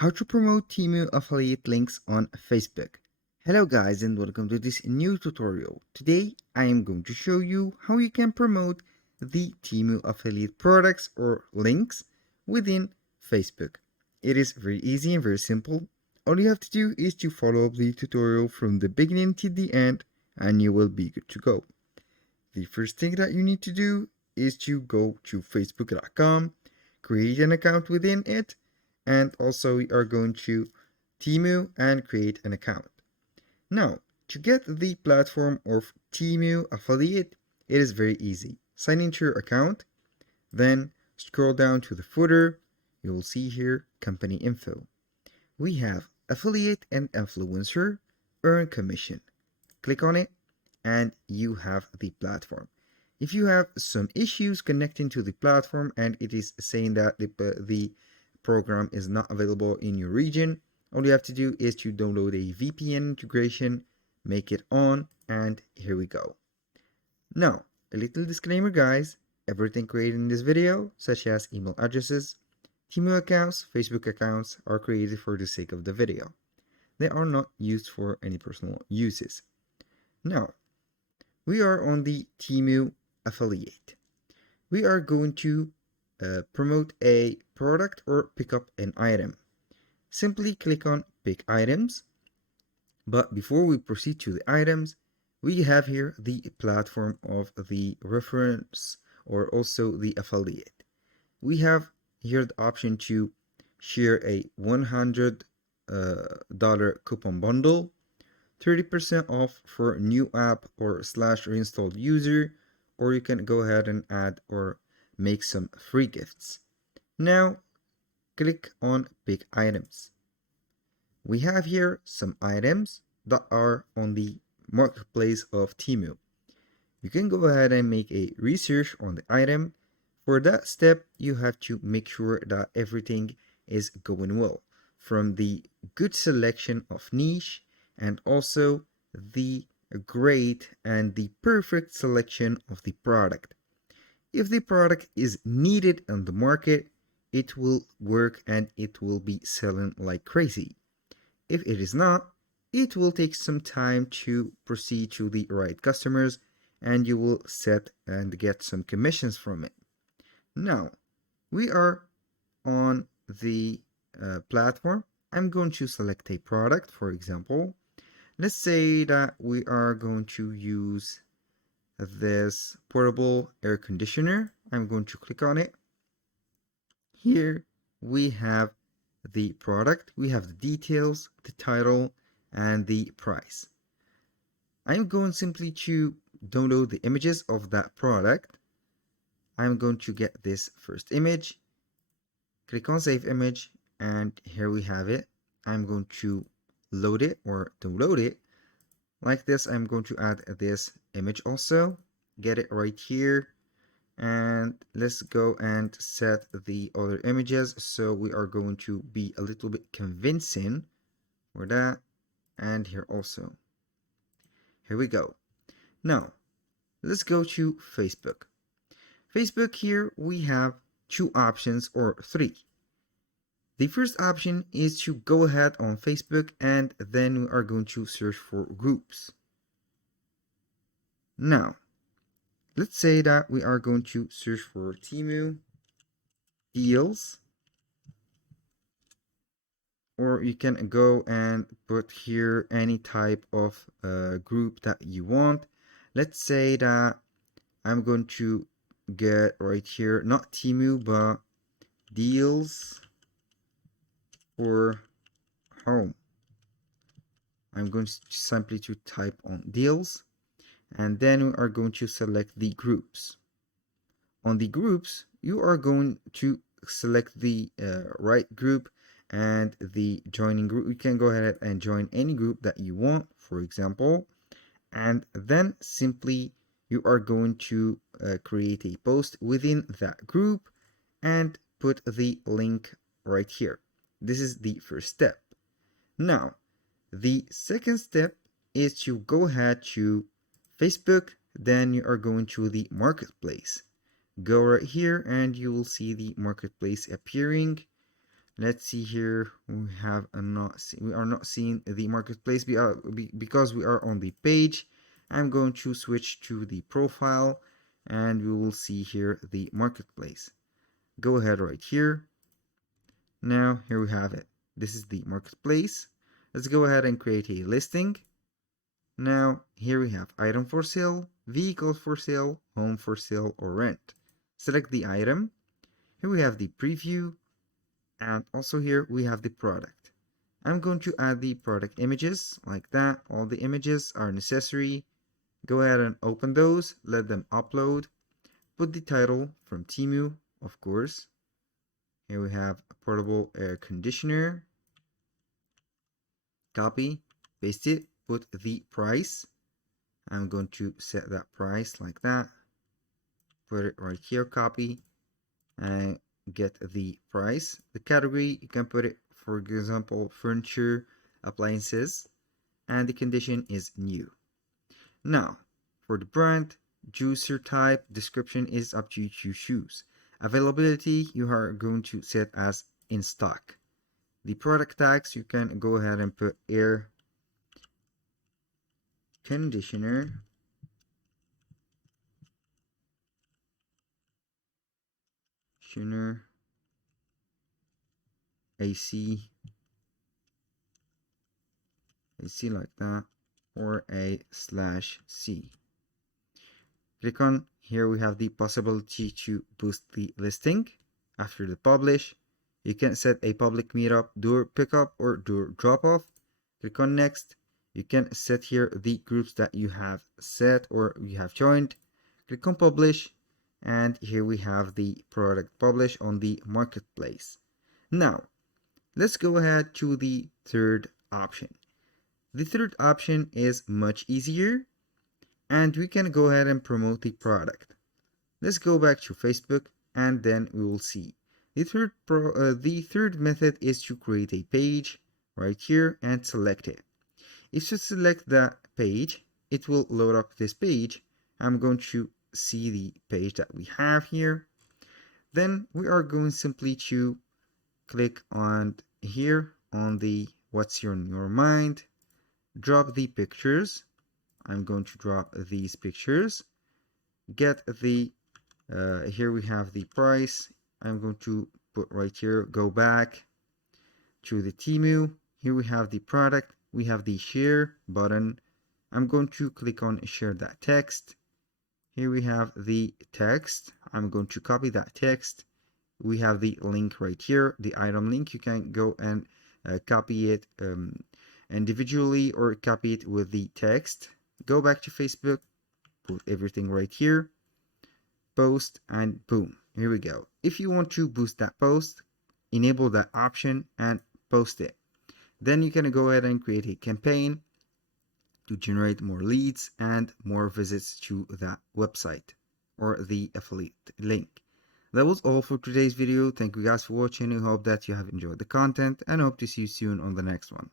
How to promote Temu affiliate links on Facebook. Hello guys and welcome to this new tutorial. Today I am going to show you how you can promote the Temu affiliate products or links within Facebook. It is very easy and very simple. All you have to do is to follow the tutorial from the beginning to the end and you will be good to go. The first thing that you need to do is to go to facebook.com, create an account within it, and also we are going to Temu and create an account. Now, to get the platform of Temu affiliate, it is very easy. Sign into your account, then scroll down to the footer. You will see here company info. We have affiliate and influencer, earn commission. Click on it and you have the platform. If you have some issues connecting to the platform and it is saying that the program is not available in your region, all you have to do is to download a VPN integration, make it on, and here we go. Now, a little disclaimer guys, everything created in this video, such as email addresses, Temu accounts, Facebook accounts, are created for the sake of the video. They are not used for any personal uses. Now, we are on the Temu affiliate. We are going to promote a product or pick up an item. Simply click on pick items. But before we proceed to the items, we have here the platform of the reference or also the affiliate. We have here the option to share a $100 coupon bundle, 30% off for new app or slash reinstalled user, or you can go ahead and add or make some free gifts. Now click on pick items. We have here some items that are on the marketplace of Temu. You can go ahead and make a research on the item. For that step, you have to make sure that everything is going well, from the good selection of niche and also the great and the perfect selection of the product. If the product is needed on the market, it will work and it will be selling like crazy. If it is not, it will take some time to proceed to the right customers and you will set and get some commissions from it. Now, we are on the platform. I'm going to select a product, for example. Let's say that we are going to use this portable air conditioner. I'm going to click on it. Here we have the product, we have the details, the title, and the price. I'm going simply to download the images of that product. I'm going to get this first image, click on save image, and here we have it. I'm going to load it or download it. Like this, I'm going to add this image also, get it right here, and let's go and set the other images. So we are going to be a little bit convincing for that, and here also. Here we go. Now, let's go to Facebook. Facebook, here we have two options or three. The first option is to go ahead on Facebook and then we are going to search for groups. Now, let's say that we are going to search for Temu deals, or you can go and put here any type of group that you want. Let's say that I'm going to get right here, not Temu, but deals for home. I'm going to simply to type on deals, and then we are going to select the groups. On the groups, you are going to select the right group and the joining group. You can go ahead and join any group that you want, for example, and then simply you are going to create a post within that group and put the link right here. This is the first step. Now, the second step is to go ahead to Facebook, then you are going to the marketplace. Go right here and you will see the marketplace appearing. Let's see here. We are not seeing the marketplace because we are on the page. I'm going to switch to the profile and we will see here the marketplace. Go ahead right here. Now here we have it. This is the marketplace. Let's go ahead and create a listing. Now here we have item for sale, vehicle for sale, home for sale, or rent. Select the item. Here we have the preview, and also here we have the product. I'm going to add the product images like that. All the images are necessary. Go ahead and open those, let them upload. Put the title from Temu, of course. Here we have a portable air conditioner. Copy, paste it, put the price. I'm going to set that price like that. Put it right here, copy, and get the price. The category, you can put it, for example, furniture, appliances, and the condition is new. Now, for the brand, juicer type, description is up to you to choose. Availability, you are going to set as in stock. The product tags, you can go ahead and put air conditioner, AC, AC like that, or A/C. Click on here. We have the possibility to boost the listing after the publish. You can set a public meetup, door pickup, or door drop off. Click on next. You can set here the groups that you have set or you have joined. Click on publish, and here we have the product publish on the marketplace. Now let's go ahead to the third option. The third option is much easier, and we can go ahead and promote the product. Let's go back to Facebook, and then we will see. The third method is to create a page right here and select it. If you select that page, it will load up this page. I'm going to see the page that we have here. Then we are going simply to click on here on the what's in your mind. Drop the pictures. I'm going to drop these pictures. Get the here we have the price. I'm going to put right here, go back to the Temu. Here we have the product. We have the share button. I'm going to click on share that text. Here we have the text. I'm going to copy that text. We have the link right here, the item link. You can go and copy it individually or copy it with the text. Go back to Facebook, put everything right here, post, and boom, here we go. If you want to boost that post, enable that option and post it. Then you can go ahead and create a campaign to generate more leads and more visits to that website or the affiliate link. That was all for today's video. Thank you guys for watching. I hope that you have enjoyed the content and hope to see you soon on the next one.